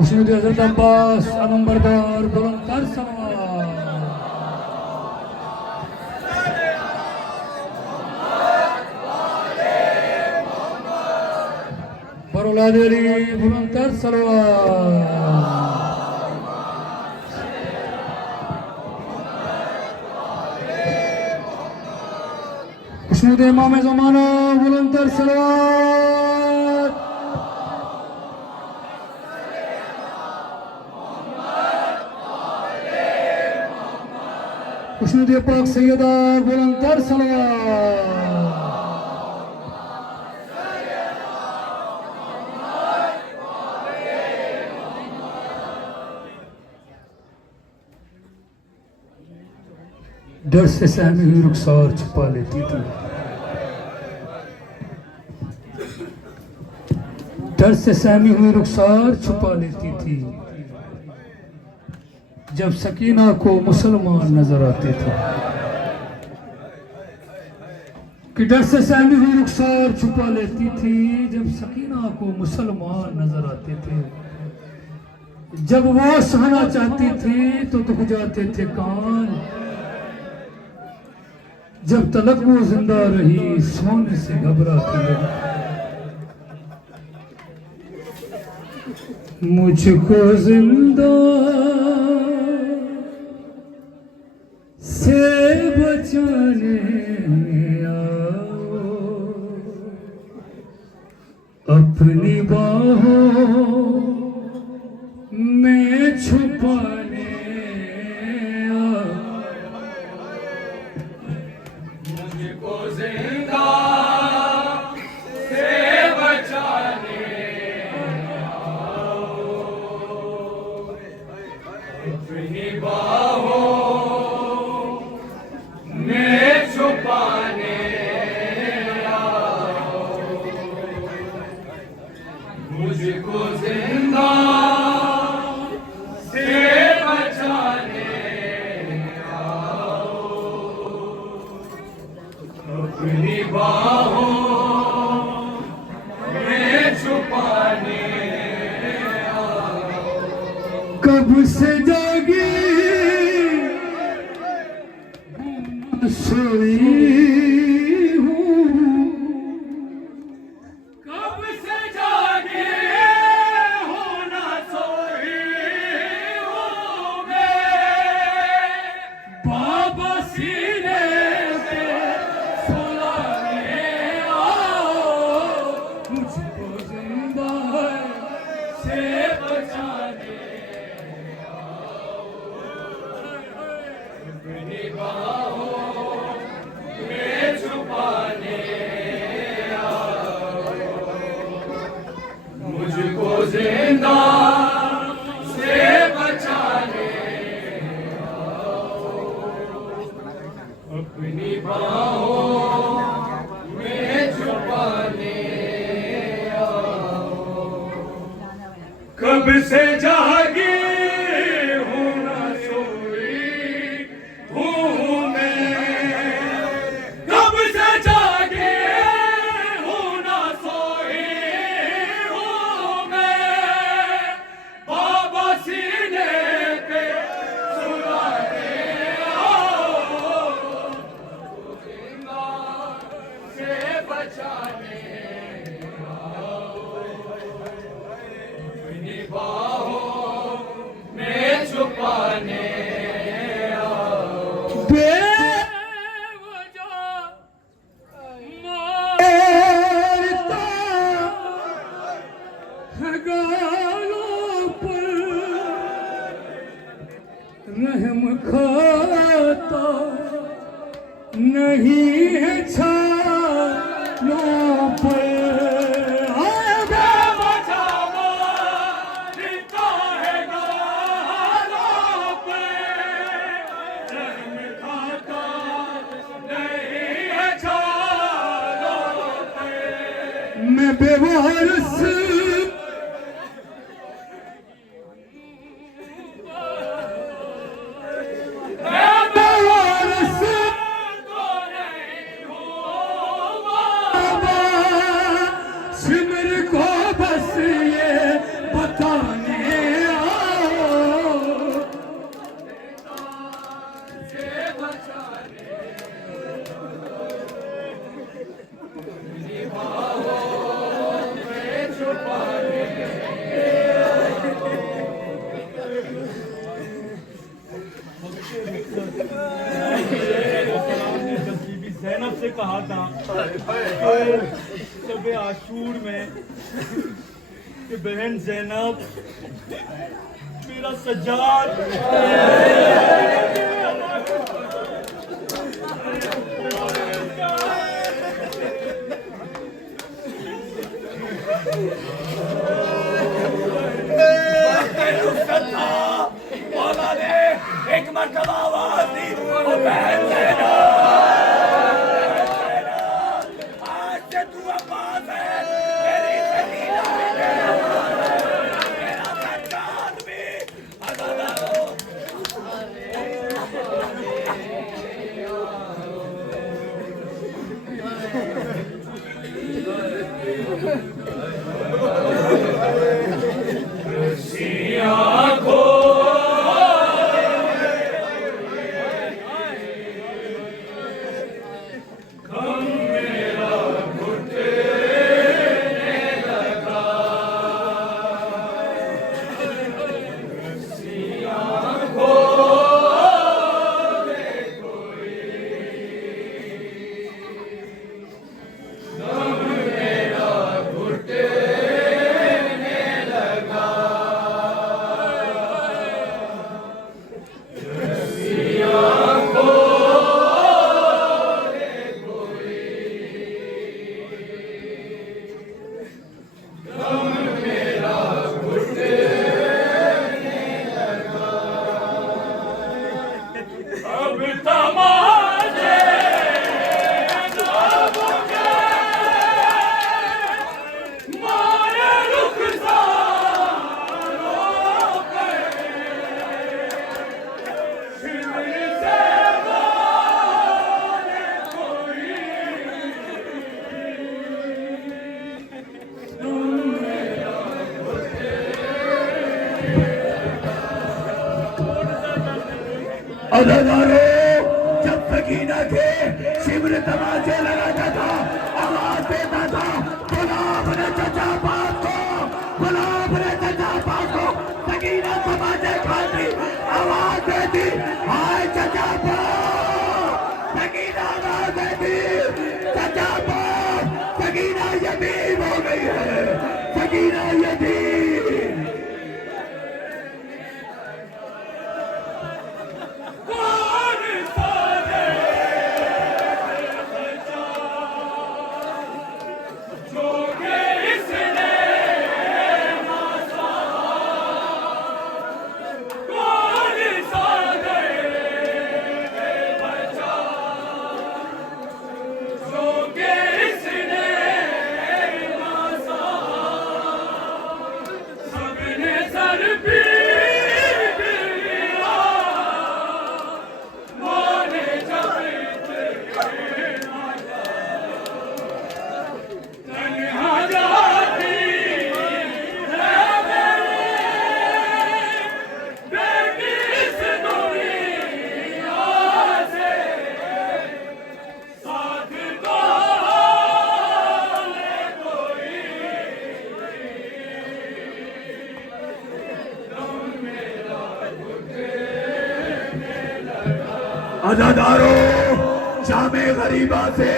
उसमें हजरत अब्बास नंबरदार बुलंदर सलवार बरौलाद अली बुलंदर सलवार उसमें इमाम ज़माना बुलंदर सलवार उसमें पाक सैयदा बुलंदर सलवार डर से सहमी हुई रुखसार छुपा लेती थी, डर से सहमी हुई रुखसार छुपा लेती थी जब सकीना को मुसलमान नजर आते थे। कि डर से सहमी हुई रुखसार छुपा लेती थी जब सकीना को मुसलमान नजर आते थे। जब वो सहना चाहती थी तो दुख जाते थे कान, जब तलक वो जिंदा रही सोने से घबराती रही। मुझको जिंदा से बचाने आओ, अपनी बाहों में छुपाने आओ। मुझको जिंदा से बचाने आओ, अपनी बाहों में छुपाने आओ। मुझको जिंदा से बचाने आओ, अपनी बाहों में छुपाने आओ। कब से जागी सोई हूँ, कब से जागे हो ना सोई हूँ मैं। बाबा सीने पे सुलाने आओ, मुझको जिंदा से बचाने आओ। अपनी बाहों में छुपाने आओ, मुझको जिंदा से बचाने आओ। अपनी बाहों में छुपाने आओ। कब से जागी हूँ ना सोई हूँ मैं, कब से जागे हूँ ना सोई हूँ मैं। बाबा सीने पे सुलाने आओ, जिंदा से बचाने आओ। अपनी बाहों में छुपाने आओ। बेवजह मारता है गालों पर, रहम खाता नहीं है छालों पर। मैं बेवारस तो नहीं हूँ बाबा, शब आशूर में कि बहन जैनब मेरा सज्जाद मौला ने एक मरतबा आवाज दी ओ बहन जैनब आज से तू अब्बास है मेरी सकीना मेरा सज्जाद भी अज़ादारो जब सकीना के शिविर तमाचे लगाता था आवाज देता था गुलाब ने चचा पास को गुलाब ने चचा पास को सकीना तमाचे खाती आवाज देती हाय चचा पास सकीना आवाज देती चचा पास सकीना यतीम हो गई है सकीना यतीम अज़ादारो शामे गरीबा से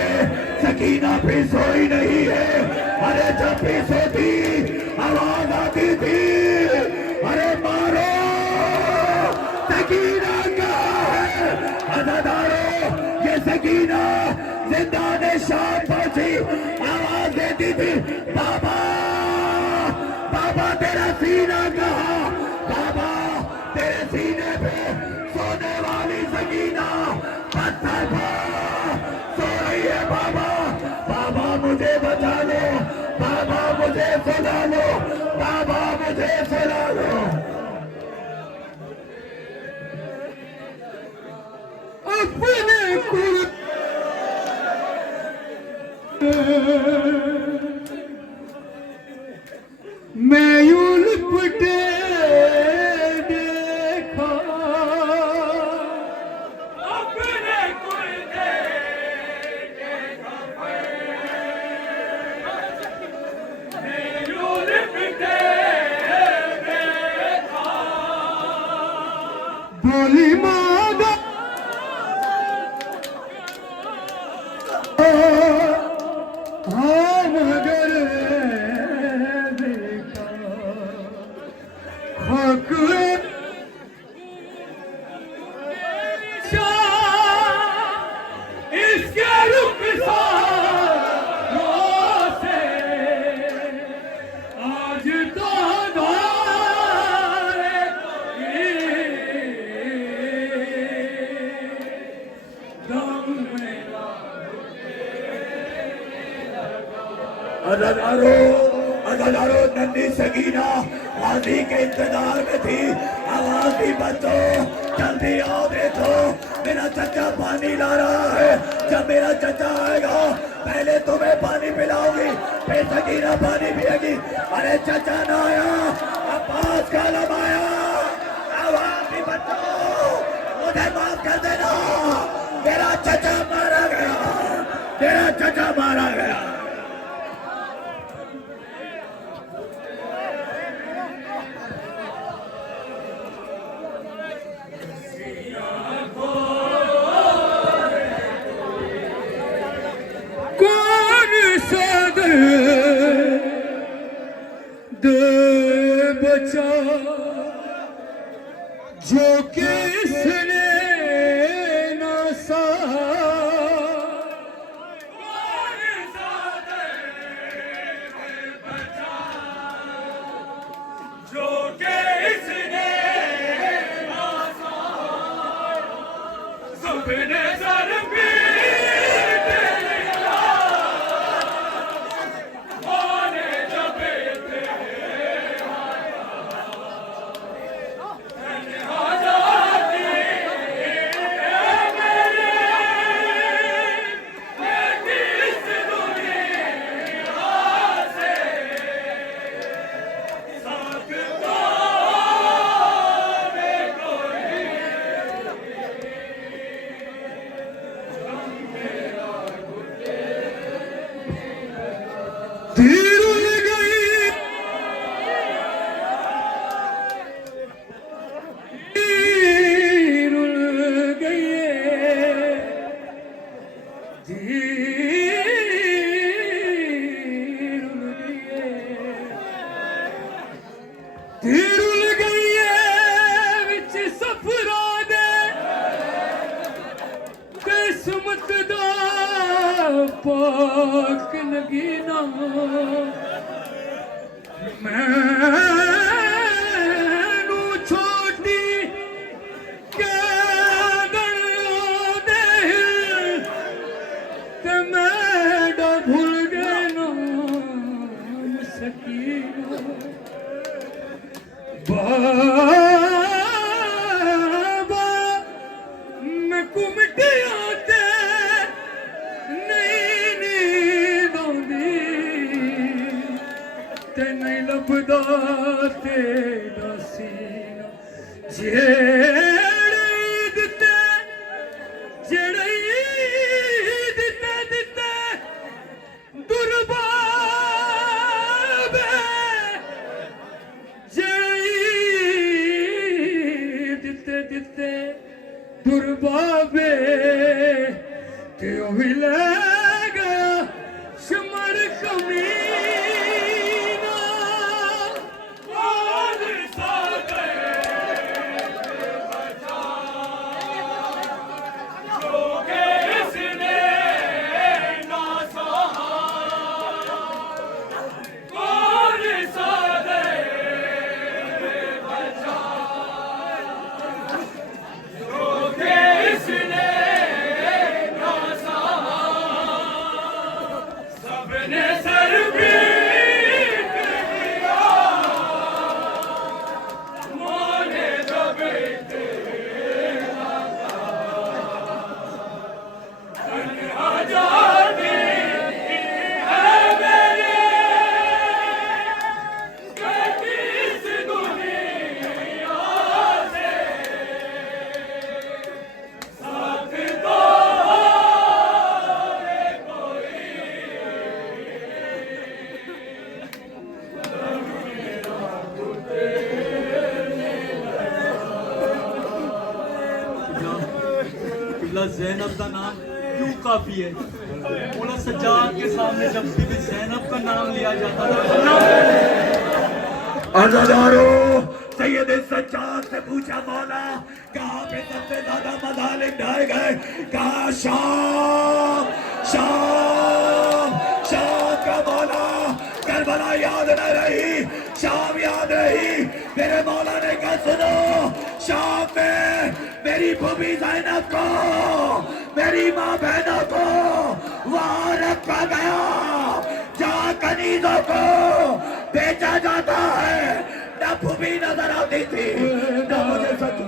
सकीना भी सोई नहीं है अरे जब भी सोती आवाज आती थी अरे मारो सकीना कहाँ है अज़ादारो ये सकीना जिंदाने शाम पहुंची आवाज देती थी बाबा बाबा तेरा सीना कहाँ बाबा तेरे सीने पे सोने वाली सकीना पत्थर पर सो रही है बाबा बाबा मुझे बचा लो बाबा मुझे सुला लो बाबा मुझे सुला लो अपने मैं यूं लिपटे देखा अपने कुर्ते बोली मादा खाक इसके रुखसारों से आज तो धारे दम मेरा अदादारो नन्ही सगीना हाजी के इंतजार में थी। आवाज दी बच्चों जल्दी आओ, देखो मेरा चचा पानी ला रहा है। जब मेरा चचा आएगा पहले तुम्हें पानी पिलाऊंगी, फिर सगीना पानी पिएगी। अरे चचा ना आया, अब्बास का लमाया। आवाज दी बच्चों मुझे माफ कर देना, मेरा चचा मारा गया, मेरा चचा मारा गया। बचा जो किसने ना सहा, जो किसने ना सहा, सबने सर तीर गई, तीर गई, तीर गई विच सफरा दे किस्मत दा पाक नगीना। मैनू छोटी कैदन दे ते मैडा भूल गए नाम सकीना। बाबा मैं कुमटिया ते ते नहीं लभदा तेरा सीना। जेड़े दिते दिते दुर्बाबे, जेड़े दिते दुर्बाबे ते ओ भी ले गया शमर कमी। ज़ैनब का नाम क्यों काफी है? मौला सज्जाद के सामने जब भी ज़ैनब का नाम लिया जाता था अज़ादारो ने सज्जाद से पूछा मौला कहाँ पे सबसे ज्यादा मजालिम ढाए गए, कहा शाम शाम शाम का मौला। करबला याद न रही, शाम याद रही। मेरे मौला ने कहा सुनो, शाम में मेरी भूमि ज़ैनब को, मेरी माँ बहनों को वहां रखा गया जहाँ कनीजों को बेचा जाता है। न भूमि नजर आती थी न मुझे सच्चा।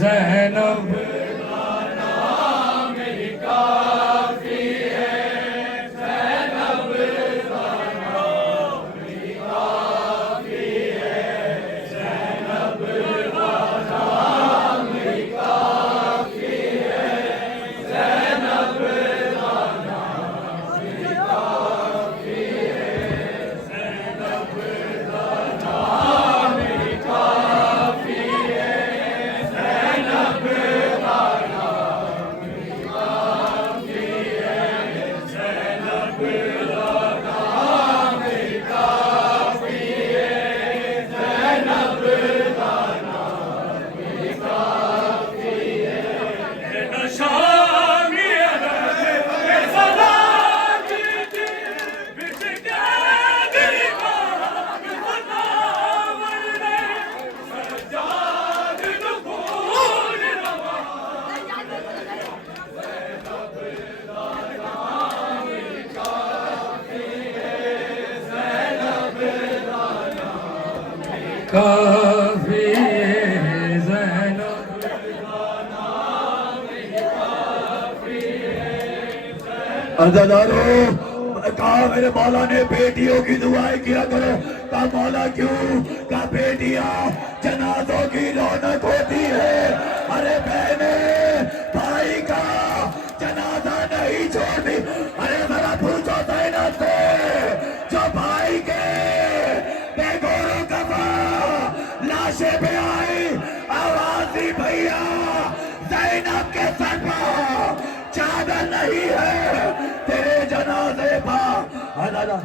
ज़ैनब काफी ज़ैनब अज़ादारों कहा मेरे मौला ने बेटियों की दुआएं किया करो। कहा मौला क्यों? कहा बेटियां जनाजों की रौनक होती है। अरे बहने भाई का जनाजा नहीं छोड़ती। अरे जरा पूछो ज़ैनब से जो भाई के बेगोरों का लाशें पे आई, आवाज दी भैया ज़ैनब के सर पर चादर नहीं है तेरे जनाजे पर। दादा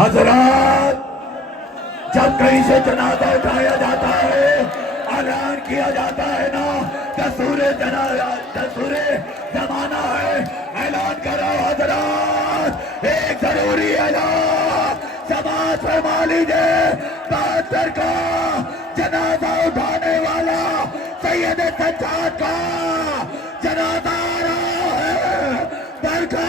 हजरात, जब कहीं से जनाजा उठाया जाता है, ऐलान किया जाता है ना, दस्तूरे जमाना है, ऐलान करो हजरात। एक जरूरी ऐलान समाज फरमा लीजिए, 72 का जनाजा उठाने वाला सैयद सज्जाद का जनाजा आ रहा है। बरका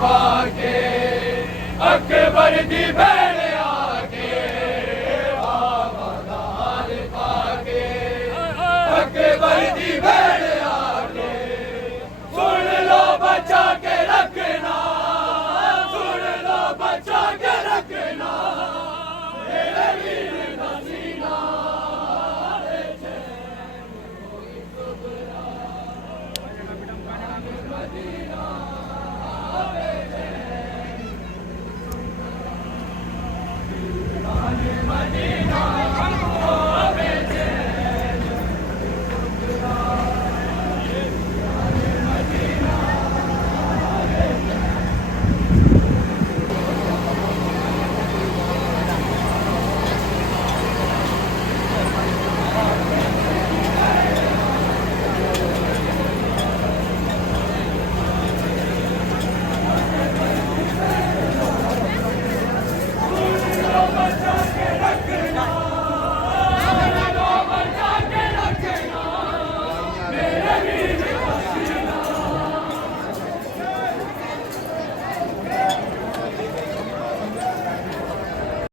पाके अकबर दी भेड़ आके बाबा दाल पाके अकबर दी भेड़